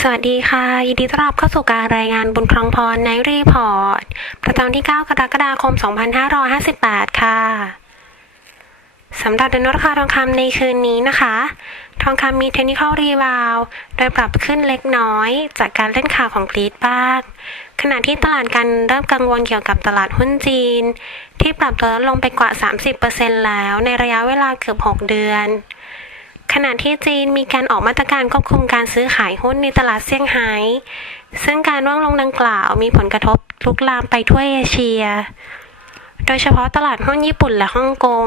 สวัสดีค่ะ ยินดีต้อนรับเข้าสู่การรายงานบุญครองพรในรีพอร์ต ประจำที่ 9 กรกฎาคม 2558 ค่ะ สำหรับดันราคาทองคำในคืนนี้นะคะ ทองคำมีเทคนิคอลรีบาวโดยปรับขึ้นเล็กน้อย จากการเล่นข่าวของกรีดบ้าง ขณะที่ตลาดการเริ่มกังวลเกี่ยวกับตลาดหุ้นจีน ที่ปรับตัวลดลงไปกว่า 30%แล้วในระยะเวลาเกือบ 6 เดือน ขณะที่จีนมีการออกมาตรการควบคุมการซื้อขายหุ้นในตลาดเซี่ยงไฮ้ซึ่งการร่วงลงดังกล่าวมีผลกระทบลุกลามไปทั่วเอเชีย โดยเฉพาะตลาดหุ้นญี่ปุ่นและฮ่องกง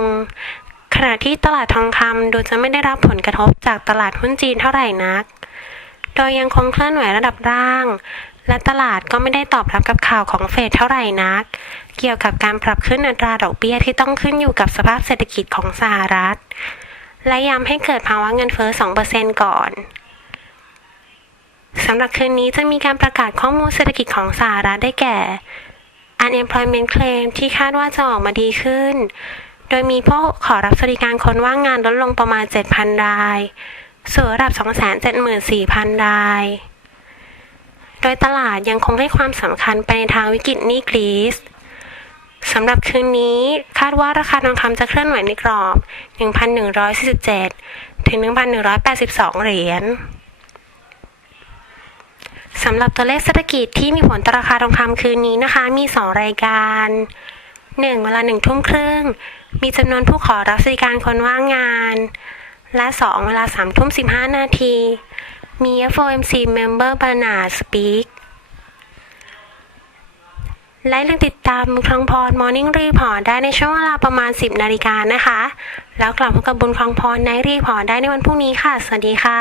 ขณะที่ตลาดทองคำดูจะไม่ได้รับผลกระทบจากตลาดหุ้นจีนเท่าไหร่นัก โดยยังคงเคลื่อนไหวระดับล่าง และตลาดก็ไม่ได้ตอบรับกับข่าวของเฟดเท่าไหร่นัก เกี่ยวกับการปรับขึ้นอัตราดอกเบี้ยที่ต้องขึ้นอยู่กับสภาพเศรษฐกิจของสหรัฐ และย้ำให้เกิดภาวะเงินเฟ้อ 2%ก่อนสำหรับคืนนี้จะมีการประกาศข้อมูลเศรษฐกิจของสหรัฐได้แก่ unemployment claim ที่คาดว่าจะออกมาดีขึ้น โดยมีผู้ขอรับสวัสดิการคนว่างงานลดลงประมาณ 7,000 รายสู่ระดับ 274,000 ราย โดยตลาดยังคงให้ความสำคัญไปในทางวิกฤตหนี้กรีซ สำหรับคืนนี้คาดว่าราคาทองคำจะเคลื่อนไหวในกรอบ 1,147 ถึง 1,182 เหรียญสำหรับตัวเลขเศรษฐกิจที่มีผลต่อราคาทองคำคืนนี้นะคะ มี 2 รายการ 1 เวลา1ทุ่มครึ่ง มีจำนวนผู้ขอรับสวัสดิการคนว่างงาน และ 2 เวลา3ทุ่ม15 นาที มี FOMC Member Bernard Speak และยังติดตามคลังพร Morning Report ได้ในช่วงเวลาประมาณ 10 นาฬิกานะคะ แล้วกลับพบกับบุญคลังพรในรีพอร์ตได้ในวันพรุ่งนี้ค่ะ สวัสดีค่ะ